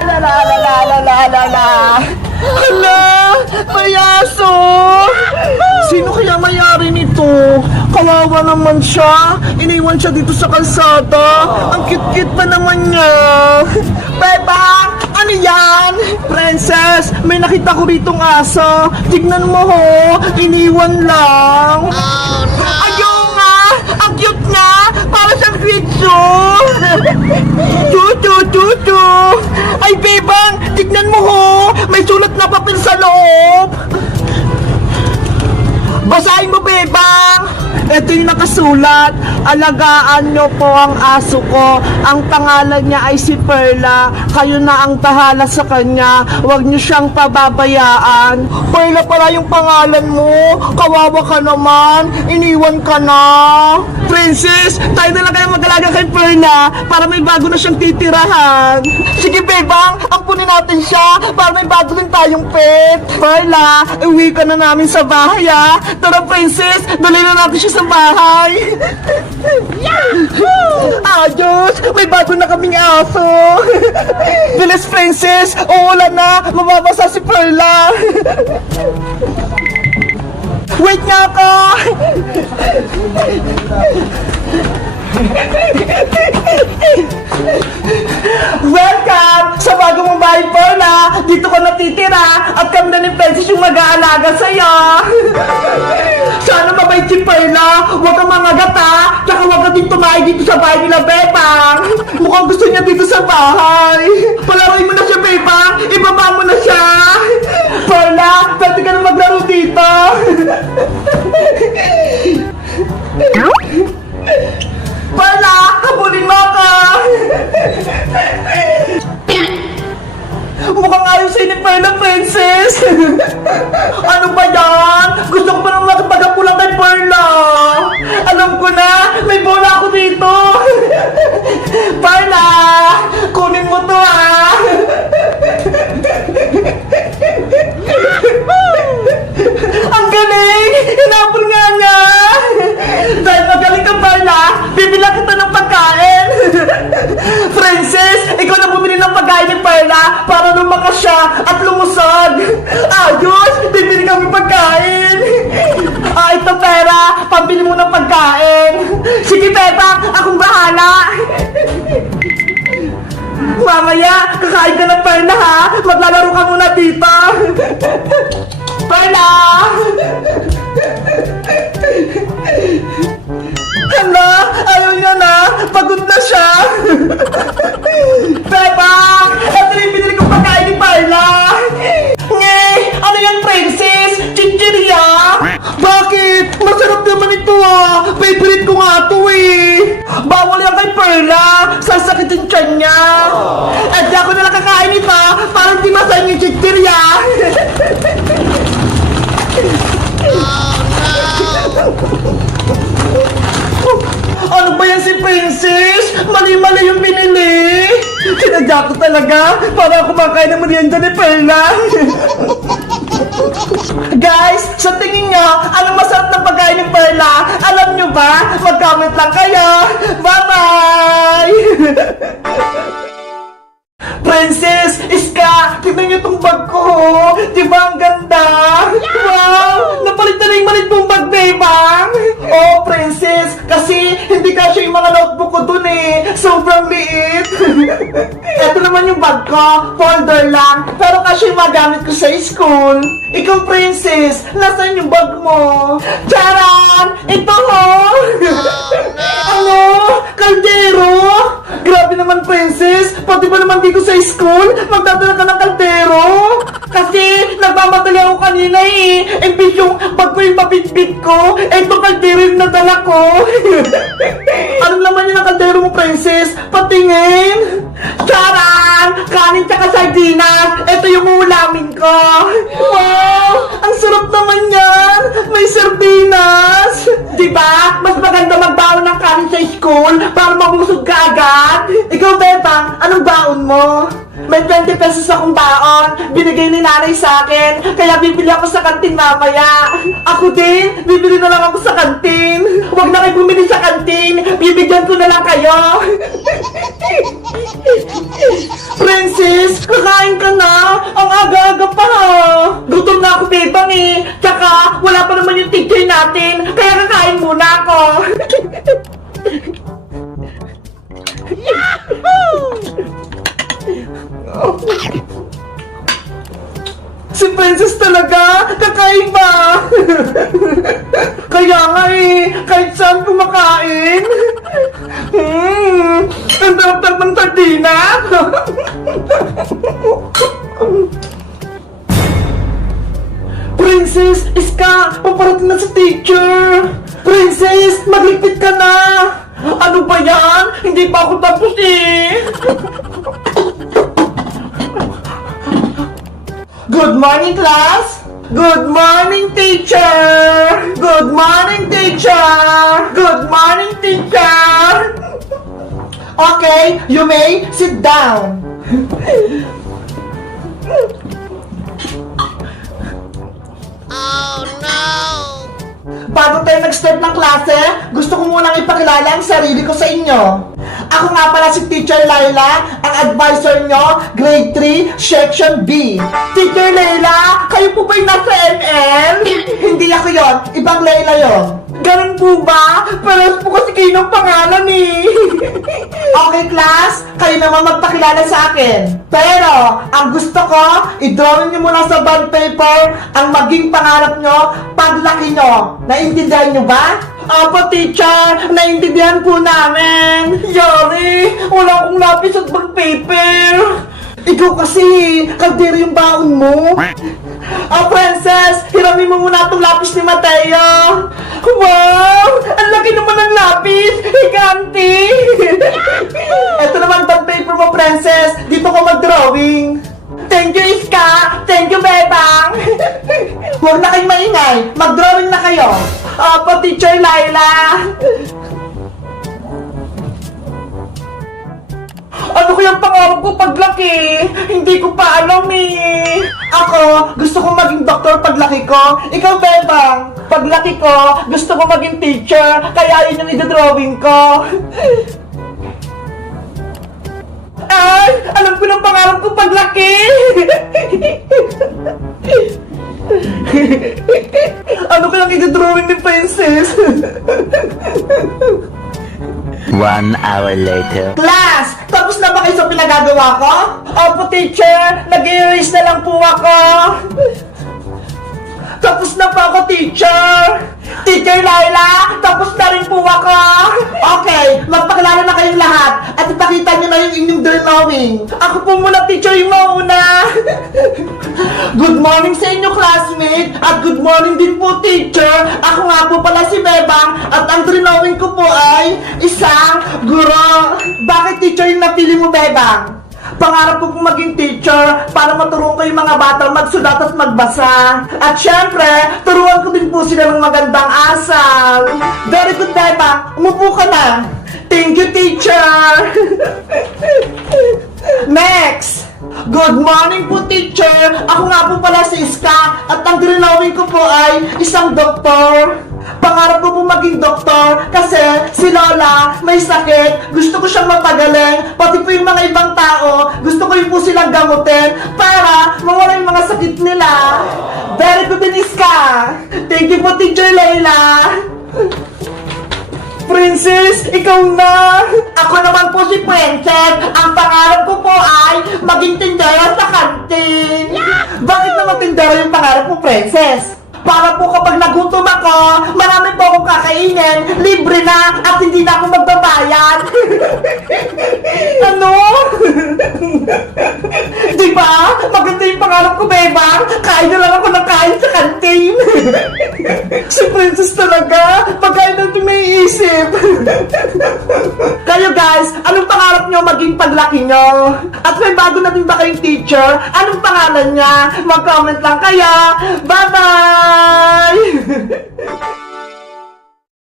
La la la la la la la la. Hala, may aso. Sino kaya may-ari nito? Kawawa naman siya. Iniwan siya dito sa kalsada. Ang cute-cute pa naman niya. Bebang, ano yan? Princess, may nakita ko ritong aso. Tignan mo ho, iniwan lang. Ayaw nga, ang cute niya. Para siyang picture. Tutu. Ay, Bebang, tignan mo ho. May sulat na papel sa loob. Basahin mo, Bebang! Ito yung nakasulat. Alagaan nyo po ang aso ko. Ang pangalan niya ay si Perla. Kayo na ang bahala sa kanya. Huwag nyo siyang pababayaan. Perla pala yung pangalan mo. Kawawa ka naman. Iniwan ka na. Princess, tayo na lang kaya mag-alaga kay Perla para may bago na siyang titirahan. Sige, Bebang, ampunin natin siya para may bago din tayong pet. Perla, uwi ka na namin sa bahay, ah. Tara, Princess, dali na natin siya sa bahay. Ayos, may bago na kaming aso. Bilis, Princess, uulan na, mababasa si Perla. Wait nga ka. Welcome sa bago mong bahay, Perla. Dito ka natitira at kami na ni Princess yung mag-aalaga sa'yo. Sana mabait si Perla. Huwag kang mangagat, ha. Tsaka huwag ka din tumahay dito sa bahay nila, Bebang. Mukhang gusto niya dito sa bahay. Palaroin mo na siya, Bebang. Ibaba mo na siya. Perla, pwede ka na maglaro dito. Perla, habulin mo ako. Mukhang ayos sa'yo ni Perla, Princess. Ano ba yan? Gusto ko pa nang makipagapulang kay Perla. Alam ko na, may bola ako dito. Perla, kunin mo to, ha. Ang galing! Hinapon nga niya! Dahil magaling ka, Perla, bibilang kita ng pagkain. Princess, ikaw na bumili ng pagkain ni Perla para lumakas siya at lumusog. Ayos, bibili kami pagkain. Ito pera, pambili mo ng pagkain. Sige, Bebang, akong bahala. Mamaya, kakain ka ng Perla, ha? Maglalaro ka muna dito. Perla! Hala, ayaw niya na. Pagod na siya. Bebang, ito yung binili kong pagkain ni Perla. Nge, ano yan, Princess? Chichirya? Bakit? Masarap naman ito, ah. Favorite ko nga ito, eh. Bawal yan kay Perla. Sasakit yung tiyan niya. At di ako nalang kakain ito para hindi masayin yung chichirya. Ano ba yan si Princess? Mali-mali yung binili. Sinadya ko talaga para kumakain ng merienda ni Perla. Guys, sa tingin nyo, anong masarap na pagkain ni Perla? Alam nyo ba? Mag-comment lang kayo. Bye-bye! Princess, Iska, tignan niyo itong bag ko. Diba ang ganda? Wow! Napalit na yung malit mong bag, Bebang. Oh, Princess, kasi hindi kasi yung mga notebook ko dun, eh. Sobrang liit. Ito naman yung bag ko, folder lang. Pero kasi yung magamit ko sa school. Ikaw, Princess, nasaan yung bag mo? Charan! Ito, ho! Ano? Kaldero? Grabe naman, Princess. Pati ba naman dito sa school, magdadala ka ng kaldero? Kasi nagmamadali ako kanina, eh. Imbis yung bag ko yung mabitbit ko, eto kaldero yung nadala ko. Anong laman yun ang kaldero mo, Princess? Patingin! Charan! Kanin tsaka sardinas! Ito yung ulamin ko! Wow! Ang sarap naman yan! May sardinas! Diba? Mas maganda magbaon ng kanin sa school para mabusog ka agad! Ikaw, Bebang, anong baon mo? May 20 pesos akong baon. Binigay ni nanay sa akin. Kaya bibili ako sa kantin mamaya. Ako din, bibili na lang ako sa kantin. Huwag na kayo bumili sa kantin. Bibigyan ko na lang kayo. Si Princess talaga, kakaiba! Kaya nga eh, kahit saan kumakain. Ang sarap ng sardina. Princess, Iska, paparating na si teacher. Princess, magligpit ka na. Ano ba yan? Hindi pa ako tapos eh. Good morning, class! Good morning, teacher! Good morning, teacher! Good morning, teacher! Okay, you may sit down. Bago tayo nag-start ng klase, gusto ko munang ipakilala ang sarili ko sa inyo. Ako nga pala si Teacher Laila, ang advisor nyo, Grade 3, Section B. Teacher Laila, kayo po ba'y nasa ML? Hindi ako yon, ibang Laila yon. Ganun po ba? Parehas po kasi kayo ng pangalan eh. Okay class, kayo naman magpakilala sa akin. Pero, ang gusto ko, i-drawing nyo muna sa bond paper ang maging pangarap nyo paglaki nyo. Naintindihan nyo ba? Apo, teacher, naintindihan po namin. Yari, wala akong lapis at bond paper. Ikaw kasi, kaldero yung baon mo. Oh, Princess, hiramin mo muna itong lapis ni Mateo. Wow! Ang laki naman ng lapis! Higanti! Ito naman bond paper mo, Princess. Dito ko mag-drawing. Thank you, Iska! Thank you, Bebang! Huwag na kayong maingay. Mag-drawing na kayo. Opo, Teacher Laila. Ano kayang pangarap ko paglaki? Hindi ko pa alam eh. Ako, gusto ko maging doktor paglaki ko. Ikaw, Bebang. Paglaki ko, gusto ko maging teacher. Kaya yun yung i-drawing ko. Ay, alam ko ng pangarap ko paglaki. Ano kayang i-drawing ni Princess? 1 hour later. Class! Tapos na ba kayo sa pinagagawa ko? Opo, teacher! Nag-erase na lang po ako! Tapos na po ako, teacher! Teacher Laila! Tapos na rin po ako! Okay, magpakilala na kayong lahat at ipakita nyo na yung inyong drawing. Ako po muna, teacher, yung mauna! Good morning sa inyo, classmate! At good morning din po, teacher! Ako nga po pala si Bebang at ang drawing ko po ay isang guro. Bakit teacher yung napili mo, Bebang? Pangarap ko pong maging teacher para maturuan ko yung mga bata magsulat at magbasa. At syempre, turuan ko din po sila ng magandang asal. Very good, Bebang. Umupo ka na. Thank you, teacher. Next. Good morning po, teacher. Ako nga po pala si Iska at ang drawing ko po ay isang doktor. Pangarap ko po maging doktor kasi si Lola may sakit. Gusto ko siyang mapagaling. Pati po yung mga ibang tao, gusto ko yung po silang gamutin para mawala yung mga sakit nila. Very good din, Iska. Thank you po, Teacher Layla. Princess, ikaw na! Ako naman po si Princess. Ang pangarap ko po ay maging tindera sa kantin. Bakit naman tindera yung pangarap mo, Princess? Para po kapag nagutom ako, marami po akong kakainin, libre na, at hindi na ako magbabayad. Ano? Diba? Maganda yung pangarap ko, Bebang. Kain na lang ako ng kain sa kantin. Si Princess talaga. Pagkain natin may isip. Kayo guys, anong pangarap nyo maging paglaki nyo? At may bago na din ba kayong teacher? Anong pangalan niya? Mag-comment lang kayo. Bye-bye!